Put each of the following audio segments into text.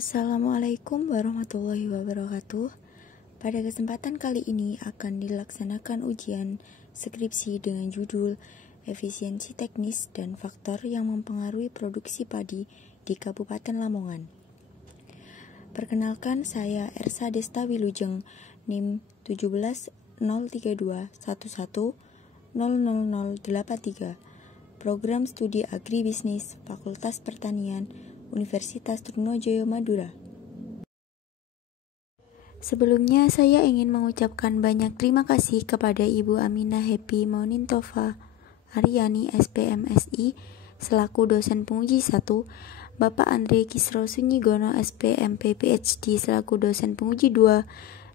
Assalamualaikum warahmatullahi wabarakatuh. Pada kesempatan kali ini akan dilaksanakan ujian skripsi dengan judul Efisiensi Teknis dan Faktor yang Mempengaruhi Produksi Padi di Kabupaten Lamongan. Perkenalkan, saya Ersa Desta Wilujeng, NIM 170321100083, Program Studi Agribisnis, Fakultas Pertanian, Universitas Trunojoyo Madura. Sebelumnya saya ingin mengucapkan banyak terima kasih kepada Ibu Aminah Happy Maunintova Aryani SPMSI selaku dosen penguji 1, Bapak Andre Kisro Sunyigono SPMP PhD selaku dosen penguji 2,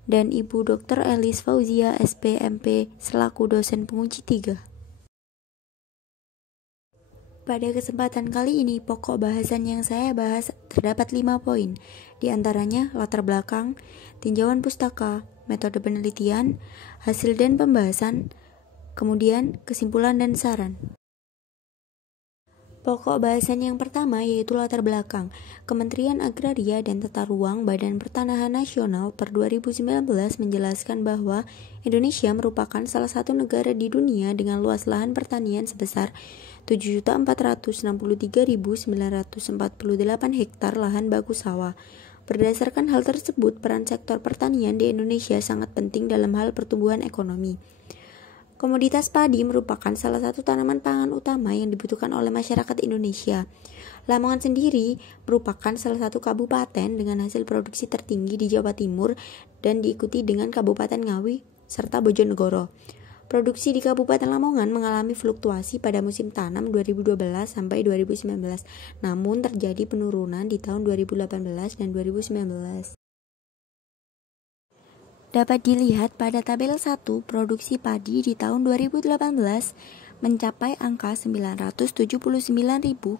dan Ibu Dr. Elis Fauzia SPMP selaku dosen penguji 3. Pada kesempatan kali ini, pokok bahasan yang saya bahas terdapat 5 poin, di antaranya latar belakang, tinjauan pustaka, metode penelitian, hasil dan pembahasan, kemudian kesimpulan dan saran. Pokok bahasan yang pertama yaitu latar belakang. Kementerian Agraria dan Tata Ruang Badan Pertanahan Nasional per 2019 menjelaskan bahwa Indonesia merupakan salah satu negara di dunia dengan luas lahan pertanian sebesar 7.463.948 hektar lahan baku sawah. Berdasarkan hal tersebut, peran sektor pertanian di Indonesia sangat penting dalam hal pertumbuhan ekonomi. Komoditas padi merupakan salah satu tanaman pangan utama yang dibutuhkan oleh masyarakat Indonesia. Lamongan sendiri merupakan salah satu kabupaten dengan hasil produksi tertinggi di Jawa Timur dan diikuti dengan Kabupaten Ngawi serta Bojonegoro. Produksi di Kabupaten Lamongan mengalami fluktuasi pada musim tanam 2012 sampai 2019, namun terjadi penurunan di tahun 2018 dan 2019. Dapat dilihat pada tabel 1, produksi padi di tahun 2018 mencapai angka 979.078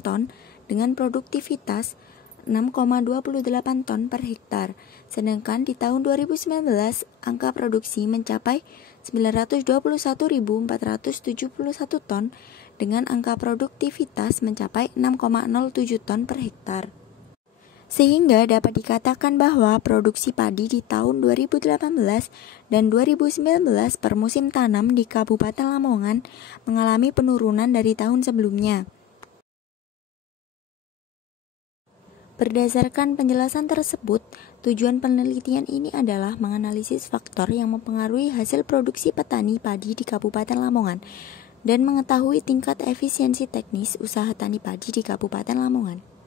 ton dengan produktivitas 6,28 ton per hektar. Sedangkan di tahun 2019, angka produksi mencapai 921.471 ton dengan angka produktivitas mencapai 6,07 ton per hektar. Sehingga dapat dikatakan bahwa produksi padi di tahun 2018 dan 2019 per musim tanam di Kabupaten Lamongan mengalami penurunan dari tahun sebelumnya. Berdasarkan penjelasan tersebut, tujuan penelitian ini adalah menganalisis faktor yang mempengaruhi hasil produksi petani padi di Kabupaten Lamongan dan mengetahui tingkat efisiensi teknis usaha tani padi di Kabupaten Lamongan.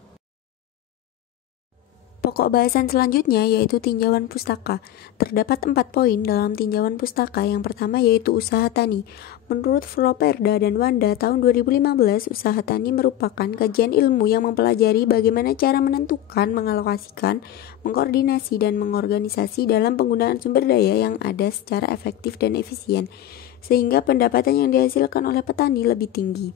Pokok bahasan selanjutnya yaitu tinjauan pustaka. Terdapat 4 poin dalam tinjauan pustaka. Yang pertama yaitu usaha tani. Menurut Floperda dan Wanda tahun 2015, usaha tani merupakan kajian ilmu yang mempelajari bagaimana cara menentukan, mengalokasikan, mengkoordinasi, dan mengorganisasi dalam penggunaan sumber daya yang ada secara efektif dan efisien, sehingga pendapatan yang dihasilkan oleh petani lebih tinggi.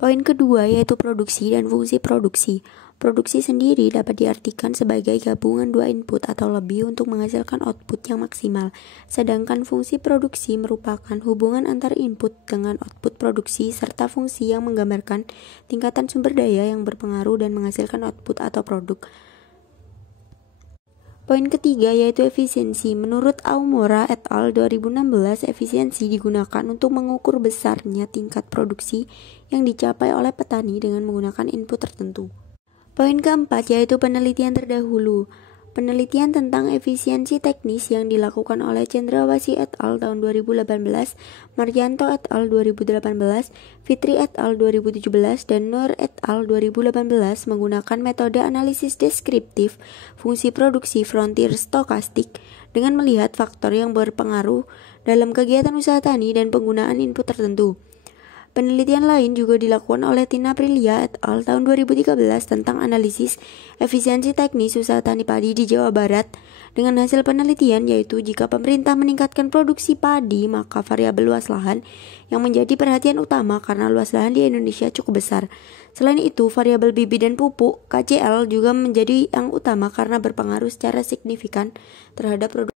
Poin kedua yaitu produksi dan fungsi produksi. Produksi sendiri dapat diartikan sebagai gabungan dua input atau lebih untuk menghasilkan output yang maksimal. Sedangkan fungsi produksi merupakan hubungan antar input dengan output produksi serta fungsi yang menggambarkan tingkatan sumber daya yang berpengaruh dan menghasilkan output atau produk. Poin ketiga yaitu efisiensi. Menurut Aumora et al. 2016, efisiensi digunakan untuk mengukur besarnya tingkat produksi yang dicapai oleh petani dengan menggunakan input tertentu. Poin keempat yaitu penelitian terdahulu. Penelitian tentang efisiensi teknis yang dilakukan oleh Cendrawasih et al. tahun 2018, Maryanto et al. 2018, Fitri et al. 2017, dan Nur et al. 2018 menggunakan metode analisis deskriptif fungsi produksi frontier stokastik dengan melihat faktor yang berpengaruh dalam kegiatan usaha tani dan penggunaan input tertentu. Penelitian lain juga dilakukan oleh Tina Aprilia et al. tahun 2013 tentang analisis efisiensi teknis usaha tani padi di Jawa Barat dengan hasil penelitian yaitu jika pemerintah meningkatkan produksi padi maka variabel luas lahan yang menjadi perhatian utama karena luas lahan di Indonesia cukup besar. Selain itu, variabel bibit dan pupuk KCL juga menjadi yang utama karena berpengaruh secara signifikan terhadap produksi.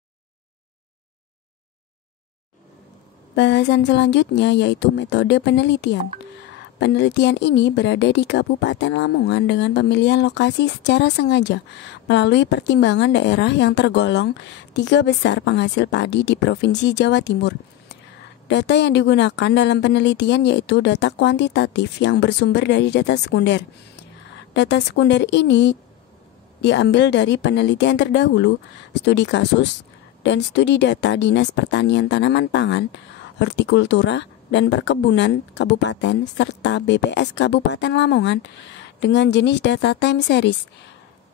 Bahasan selanjutnya yaitu metode penelitian. Penelitian ini berada di Kabupaten Lamongan dengan pemilihan lokasi secara sengaja melalui pertimbangan daerah yang tergolong 3 besar penghasil padi di Provinsi Jawa Timur. Data yang digunakan dalam penelitian yaitu data kuantitatif yang bersumber dari data sekunder. Data sekunder ini diambil dari penelitian terdahulu, studi kasus, dan studi data Dinas Pertanian Tanaman Pangan, Hortikultura, dan Perkebunan Kabupaten serta BPS Kabupaten Lamongan dengan jenis data time series,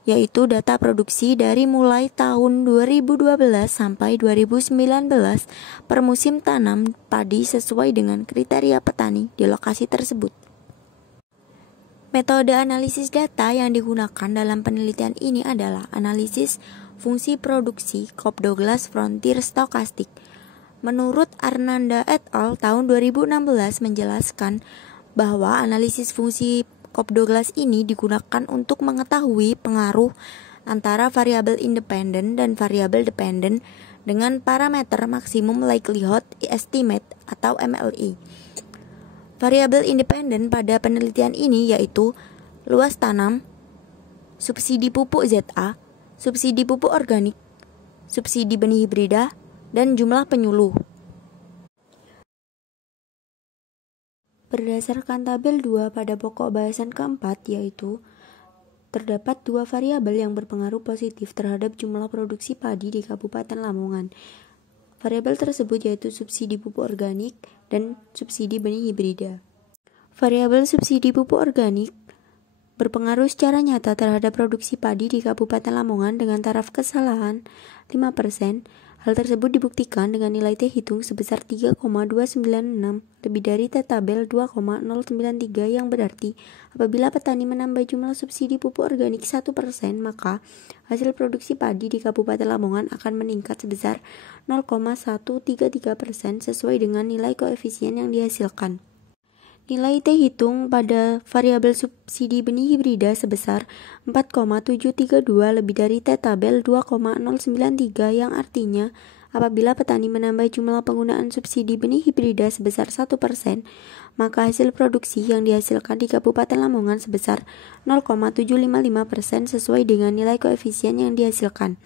yaitu data produksi dari mulai tahun 2012 sampai 2019 per musim tanam padi sesuai dengan kriteria petani di lokasi tersebut. Metode analisis data yang digunakan dalam penelitian ini adalah analisis fungsi produksi Cobb-Douglas Frontier Stochastic. Menurut Arnanda et al. Tahun 2016 menjelaskan bahwa analisis fungsi Cobb-Douglas ini digunakan untuk mengetahui pengaruh antara variabel independen dan variabel dependen dengan parameter maksimum likelihood estimate atau MLE. Variabel independen pada penelitian ini yaitu luas tanam, subsidi pupuk ZA, subsidi pupuk organik, subsidi benih hibrida, dan jumlah penyuluh. Berdasarkan tabel 2 pada pokok bahasan keempat, yaitu terdapat 2 variabel yang berpengaruh positif terhadap jumlah produksi padi di Kabupaten Lamongan. Variabel tersebut yaitu subsidi pupuk organik dan subsidi benih hibrida. Variabel subsidi pupuk organik berpengaruh secara nyata terhadap produksi padi di Kabupaten Lamongan dengan taraf kesalahan 5%. Hal tersebut dibuktikan dengan nilai T hitung sebesar 3,296 lebih dari T tabel 2,093 yang berarti apabila petani menambah jumlah subsidi pupuk organik 1%, maka hasil produksi padi di Kabupaten Lamongan akan meningkat sebesar 0,133% sesuai dengan nilai koefisien yang dihasilkan. Nilai T hitung pada variabel subsidi benih hibrida sebesar 4,732 lebih dari T tabel 2,093 yang artinya apabila petani menambah jumlah penggunaan subsidi benih hibrida sebesar 1%, maka hasil produksi yang dihasilkan di Kabupaten Lamongan sebesar 0,755% sesuai dengan nilai koefisien yang dihasilkan.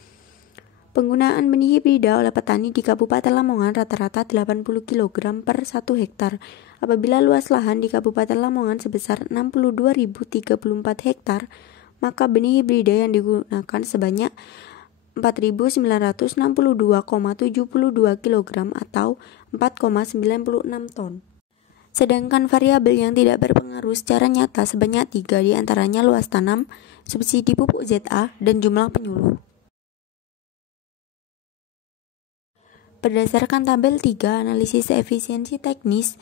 Penggunaan benih hibrida oleh petani di Kabupaten Lamongan rata-rata 80 kg per 1 hektar. Apabila luas lahan di Kabupaten Lamongan sebesar 62.034 hektar, maka benih hibrida yang digunakan sebanyak 4.962,72 kg atau 4,96 ton. Sedangkan variabel yang tidak berpengaruh secara nyata sebanyak 3 diantaranya luas tanam, subsidi pupuk ZA, dan jumlah penyuluh. Berdasarkan tabel 3, analisis efisiensi teknis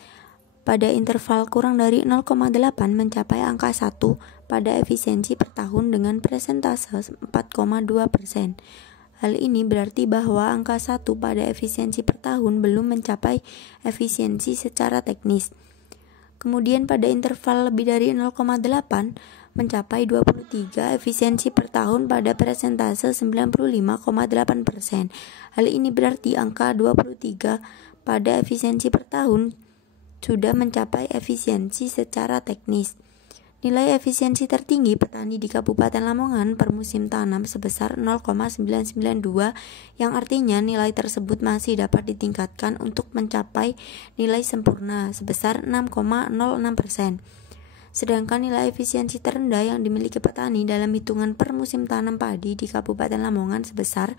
pada interval kurang dari 0,8 mencapai angka 1 pada efisiensi per tahun dengan persentase 4,2%. Hal ini berarti bahwa angka 1 pada efisiensi per tahun belum mencapai efisiensi secara teknis. Kemudian pada interval lebih dari 0,8 mencapai 23 efisiensi per tahun pada persentase 95,8%. Hal ini berarti angka 23 pada efisiensi per tahun sudah mencapai efisiensi secara teknis. Nilai efisiensi tertinggi petani di Kabupaten Lamongan per musim tanam sebesar 0,992 yang artinya nilai tersebut masih dapat ditingkatkan untuk mencapai nilai sempurna sebesar 6,06%. Sedangkan nilai efisiensi terendah yang dimiliki petani dalam hitungan per musim tanam padi di Kabupaten Lamongan sebesar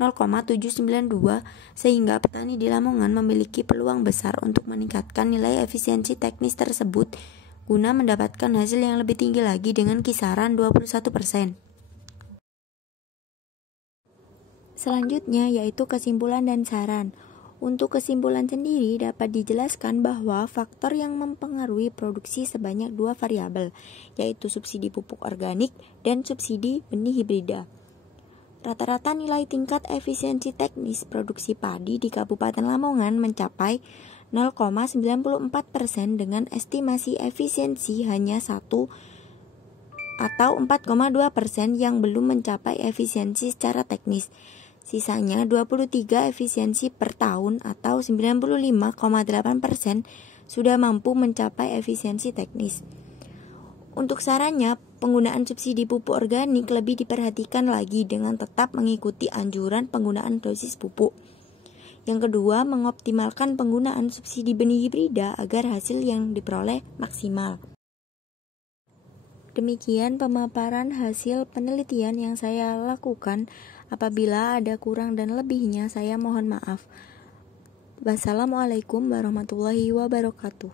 0,792 sehingga petani di Lamongan memiliki peluang besar untuk meningkatkan nilai efisiensi teknis tersebut guna mendapatkan hasil yang lebih tinggi lagi dengan kisaran 21%. Selanjutnya yaitu kesimpulan dan saran. Untuk kesimpulan sendiri dapat dijelaskan bahwa faktor yang mempengaruhi produksi sebanyak 2 variabel, yaitu subsidi pupuk organik dan subsidi benih hibrida. Rata-rata nilai tingkat efisiensi teknis produksi padi di Kabupaten Lamongan mencapai 0,94% dengan estimasi efisiensi hanya 1 atau 4,2% yang belum mencapai efisiensi secara teknis. Sisanya 23 efisiensi per tahun atau 95,8% sudah mampu mencapai efisiensi teknis. Untuk sarannya, penggunaan subsidi pupuk organik lebih diperhatikan lagi dengan tetap mengikuti anjuran penggunaan dosis pupuk. Yang kedua, mengoptimalkan penggunaan subsidi benih hibrida agar hasil yang diperoleh maksimal. Demikian pemaparan hasil penelitian yang saya lakukan. Apabila ada kurang dan lebihnya, saya mohon maaf. Wassalamualaikum warahmatullahi wabarakatuh.